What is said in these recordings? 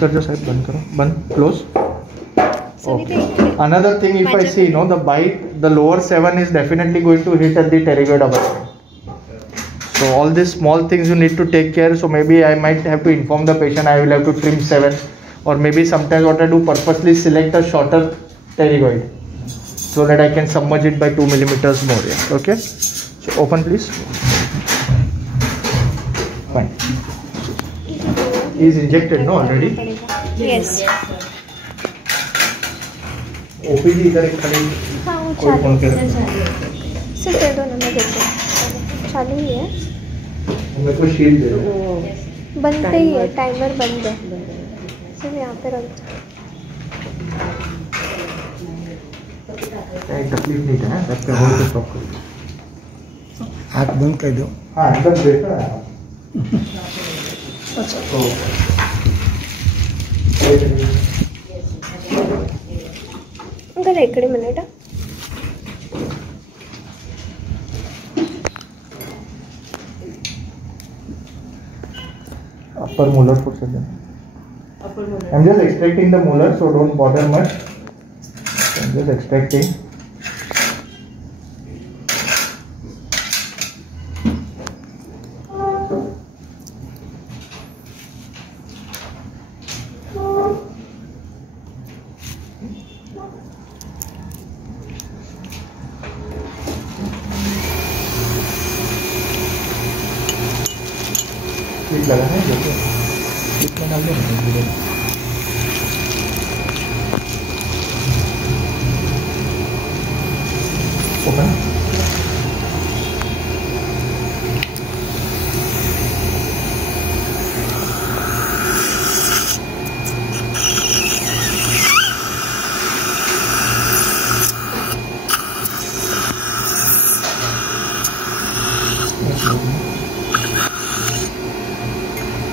कर जो साहब, बंद करो, बंद, close. Okay. Another thing, if I see, the bite, the lower 7 is definitely going to hit at the pterygoid abutment. So all these small things you need to take care. So maybe I might have to inform the patient I will have to trim 7, or maybe sometimes what I do, purposely select a shorter pterygoid so that I can submerge it by 2 millimeters more. Yeah. Okay. So open please. Fine. He is injected, no, already? Yes. OPD इधर एक खड़ी। हाँ वो चालू है, सिर्फ दे दो ना, मैं देती हूँ, चालू ही है। मेरे को शील्ड दे दो। बंद पे ही है, टाइमर बंद है, सिर्फ यहाँ पे रख दो। तकलीफ नहीं है, रख के होल्ड को स्टॉप करो। आँख बंद कर दो। हाँ एकदम बेहतर है। अच्छा तो अंकल एक minute. upper molar for second. I'm just extracting the molar, so don't bother much. I'm just extracting. ठीक लगा है जैसे कितना डाल दें open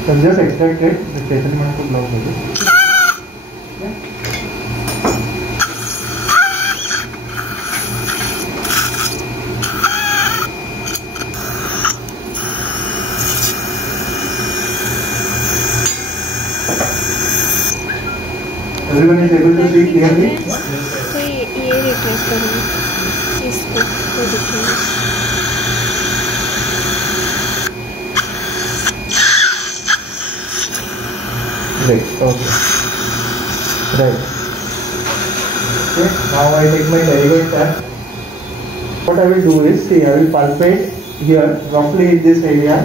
So just extracted the settlement to block it. Everyone is able to see clearly? तो ये replace करूँगी इसको, तो दिखेगा। Right, okay. Right. Okay, now I take my pterygoid tap. What I will do is, see, I will palpate here, roughly in this area.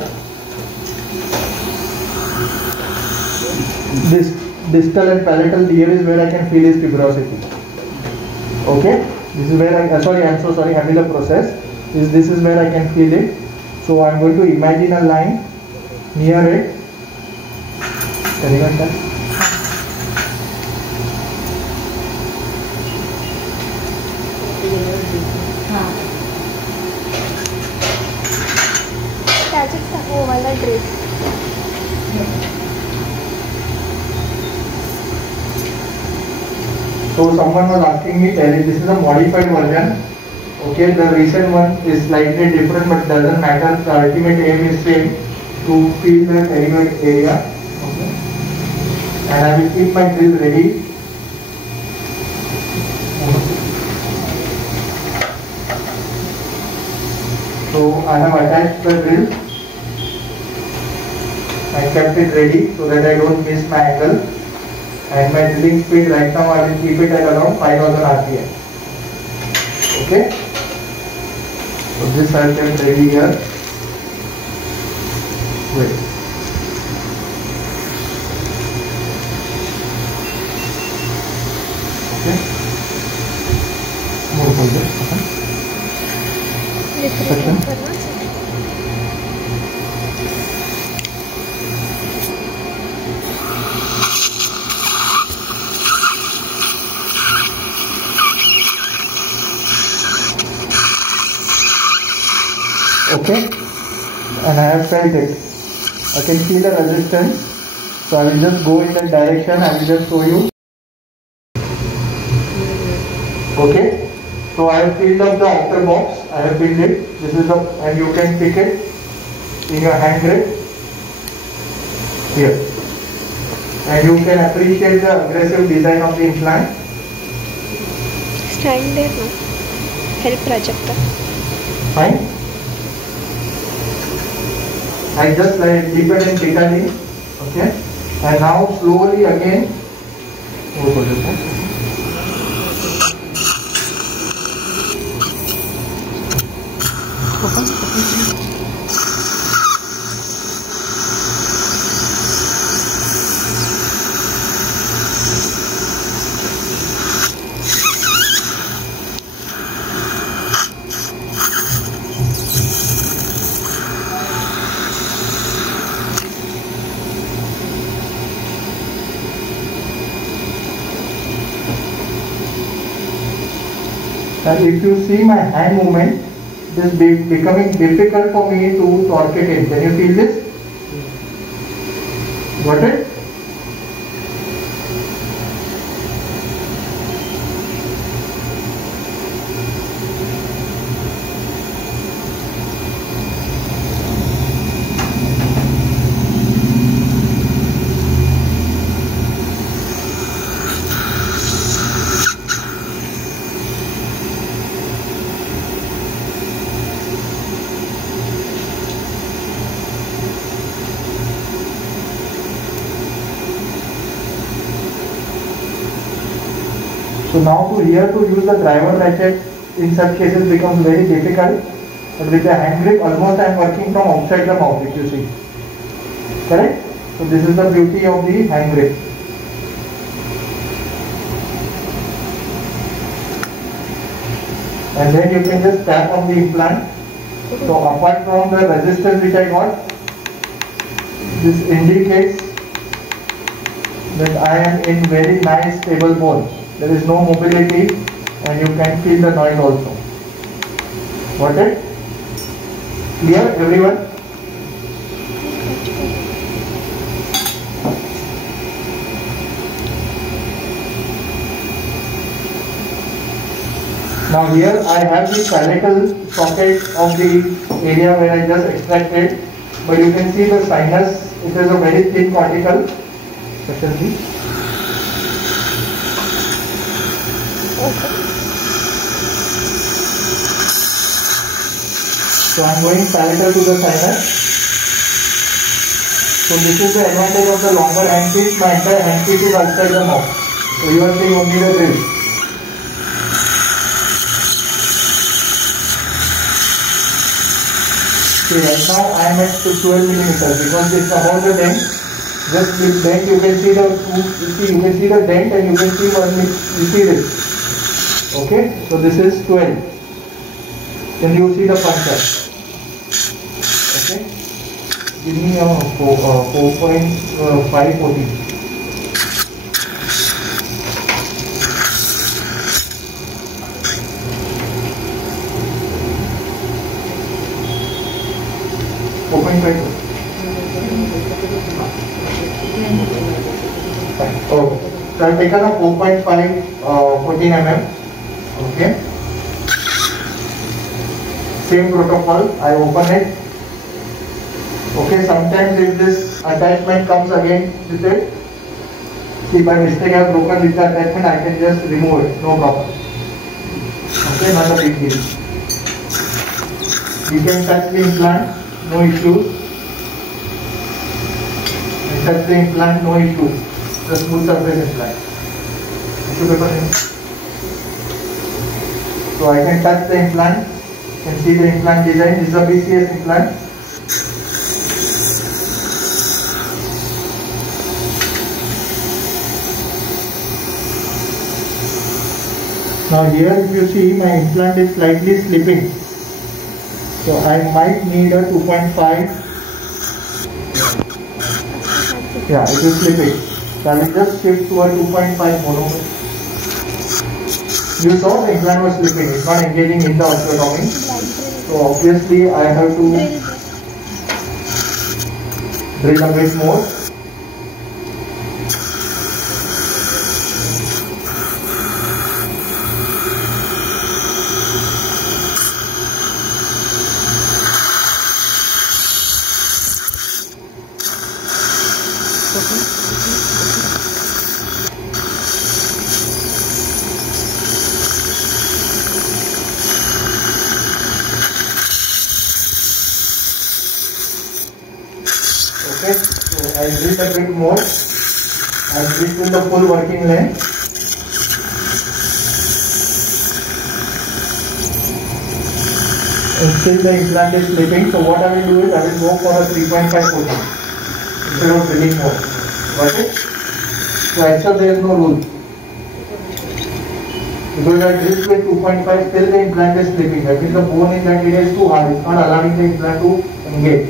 This distal and palatal here is where I can feel his fibrosity. Okay, this is where I, sorry, I am so sorry, having the process. This is where I can feel it. So I am going to imagine a line near it. Pterygoid tap. वो वाला dress so someone was asking me, this is a modified version. Okay, the recent one is slightly different, but doesn't matter. The ultimate aim is same, to feel the pterygoid area. Okay, and I will keep my drill ready. So I have attached the drill. I kept it ready so that I don't miss my angle, and my drilling speed right now I will keep it at around 5000 rpm. Okay, so this I kept ready here. Wait. Okay, more further. Section. Okay, and I have felt it. I can feel the resistance, so I will just go in that direction. I will just show you. Okay, so I have filled up the outer box. I have filled it. This is the, and you can pick it in your hand grip here. And you can appreciate the aggressive design of the implant. Stand there now. Help projector. Fine. I just keep it in Piccadilly. Okay. And now slowly again. And if you see my hand movement, it is becoming difficult for me to torque it in. Can you feel this? Got it? So now to use the driver ratchet in such cases becomes very difficult. But with the hand grip, almost I am working from outside the mouth, if you see. Correct? So this is the beauty of the hand grip. And then you can just tap on the implant. So apart from the resistance which I got, this indicates that I am in very nice stable bone. There is no mobility and you can feel the noise also. Got it? Clear everyone? Now here I have the palatal socket of the area where I just extracted, but you can see the sinus, it is a very thin cortical. So I am going palatal to the sinus. So this is the advantage of the longer handpiece. My entire handpiece is outside the mouth. So you are seeing only the drill. See, right now I am at 12 millimeters because it's about the dent. Just with dent you can see the dent and you can see you see this. Okay, so this is 12. Then you see the puncture. Okay, give me a 4.5 14. Okay. So I have taken a 4.5 14 mm. Okay. Same protocol. I open it. Okay. Sometimes if this attachment comes again with it, see by mistake I have broken with the attachment, I can just remove it. No problem. Okay. Not a big deal. You can touch the implant. No issues. Touch the implant, no issues. The smooth surface implant. So I can touch the implant. You can see the implant design. This is a BCS implant. Now here if you see my implant is slightly slipping. So I might need a 2.5. Yeah, it is slipping. So I will just shift to a 2.5 mono. You saw the implant was slipping. It's not engaging in the osteotomy. So obviously I have to drill a bit more. Okay, so I drill a bit more and drill till the full working length. And still the implant is slipping, so what I will do is I will go for a 3.5 coating instead of drilling more. Got it? So as such there is no rule. Because I drilled with 2.5, still the implant is slipping. That means the bone in that area is too hard. It's not allowing the implant to engage.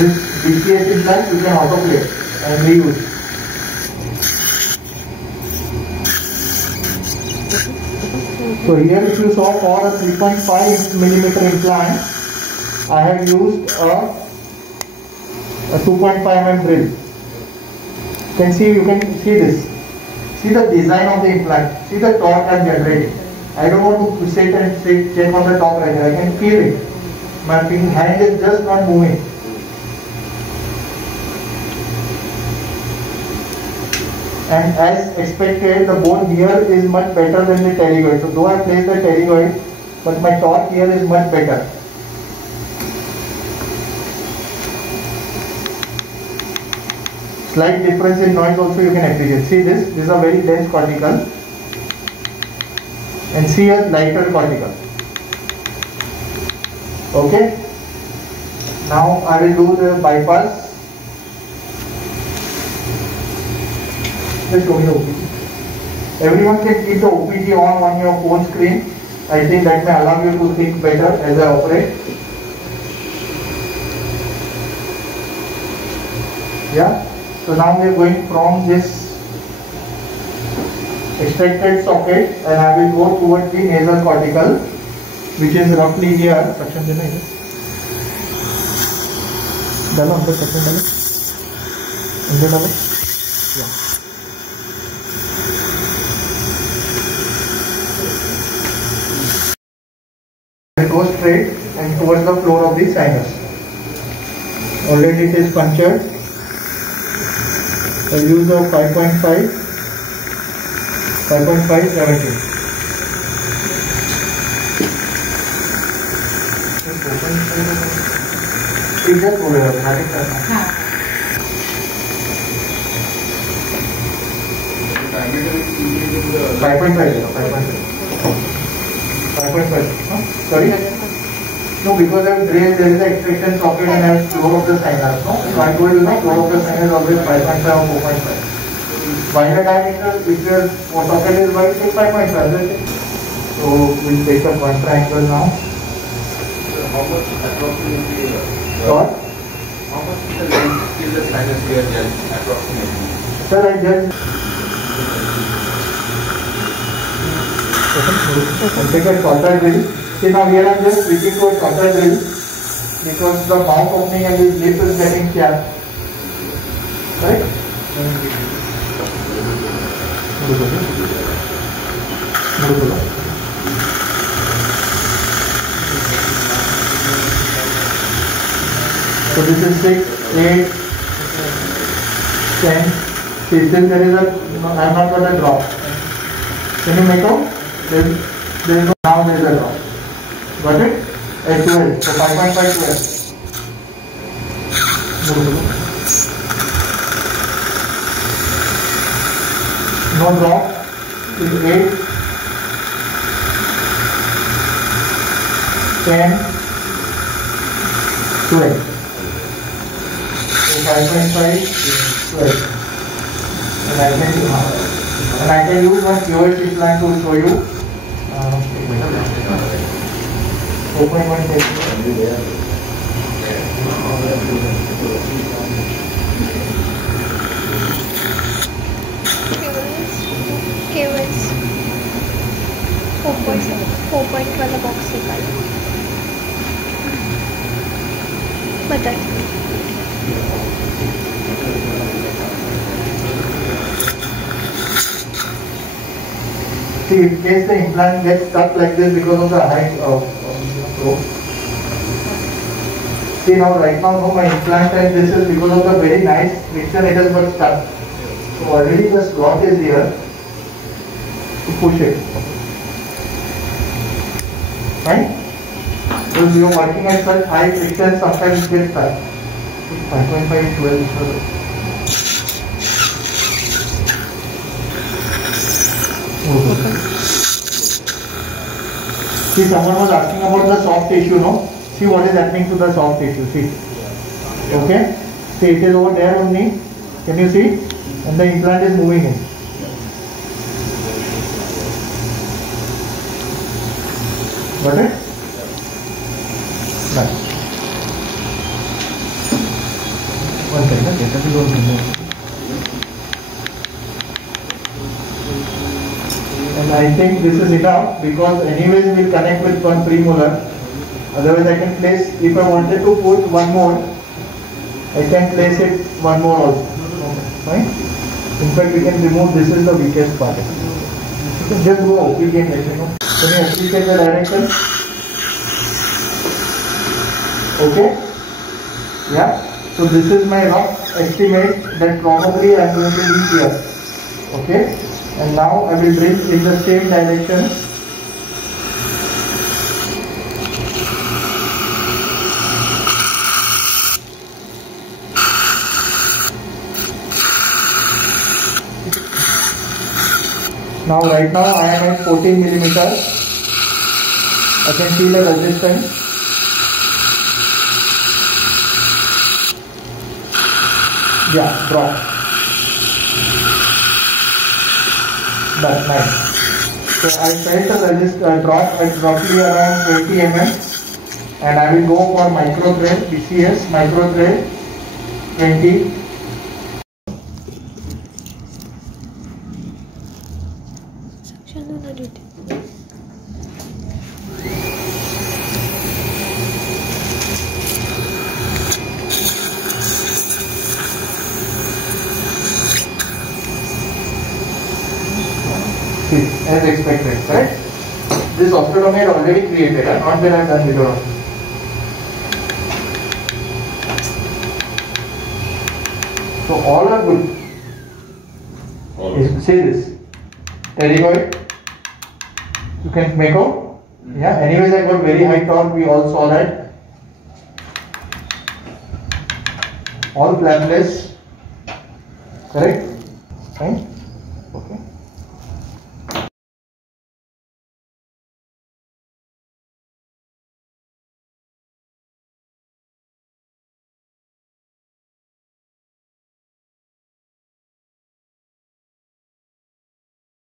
This BPS implant you can autoclave and reuse. So here if you saw for a 3.5 millimeter implant, I have used a 2.5 mm drill. You can see this. See the design of the implant. See the torque I'm generating. I don't want to sit and check on the top right here. I can feel it. My hand is just not moving. And as expected, the bone here is much better than the pterygoid. So though I placed the pterygoid, but my torque here is much better. Slight difference in noise also you can appreciate. See this is a very dense cortical. And see a lighter cortical. Okay. Now I will do the bypass. Just show me the OPG. Everyone can keep the OPG on your phone screen. I think that may allow you to think better as I operate. Yeah. So now we are going from this extracted socket and I will go towards the nasal cortical, which is roughly here. Section देना है. डालो अंदर section डालो. अंदर डालो. Yeah. Go straight and towards the floor of the sinus. Already it is punctured. I'll use a 5.5 17. Just over here, हाँ. 5.5. Sorry? No, because I have drilled, there is an extraction socket and I have floor of the sinus. No? So I told you the floor of the sinus is always 5.5 or 4.5. Wider diameter, if your socket is wide, take 5.5. So we'll take a one triangle now. So how much approximately? What? How much is the length till the sinus here approximately? Sir, I just take a shorter drill. See now here I am just switching to a shorter drill because the mouth opening and the lip is getting sharp. Right? So this is 6, 8, 10. See, still there is I have not got a drop. Can you make out? There is no, now there is a drop. Got it? At 12. So 5.5 12. No drop. Is 8, 10, 12. So 5.5 is 12. And I can use one QHC plan to show you. 4.1. केवल्स 4.1 वाला box निकालो. बता. See, in case the implant gets stuck like this because of the height of the probe. See now, right now, no, my implant and this is because of the very nice friction, it has got stuck. So already the slot is here to push it. Right? Because you are working at such high friction, sometimes it gets stuck. 5.5 12. See, someone was asking about the soft tissue, no? See what is happening to the soft tissue, see. Okay? See, it is over there only. Can you see? And the implant is moving in. Got it? Right. One second, okay, that is all removed. And I think this is enough because anyways we will connect with one premolar. Otherwise I can place, if I wanted to put one more, I can place it one more also. Fine? In fact we can remove, this is the weakest part. You can just go again, let me know. Can you appreciate the direction? Okay? Yeah? So this is my rough estimate that probably I am going to reach here. Okay? And now I will bring in the same direction. Now right now I am at 14 millimeters. I can feel the resistance. Yeah, drop. That's nice. So I felt the drop at roughly around 20 mm and I will go for micro thread, BCS micro thread 20. As expected, right? This osteotomy already created, not that I have done later on. So all are good. See this. Pterygoid. You can make out. Yeah, anyways I got very high torque, we all saw that. All flapless. Correct? Fine? Okay.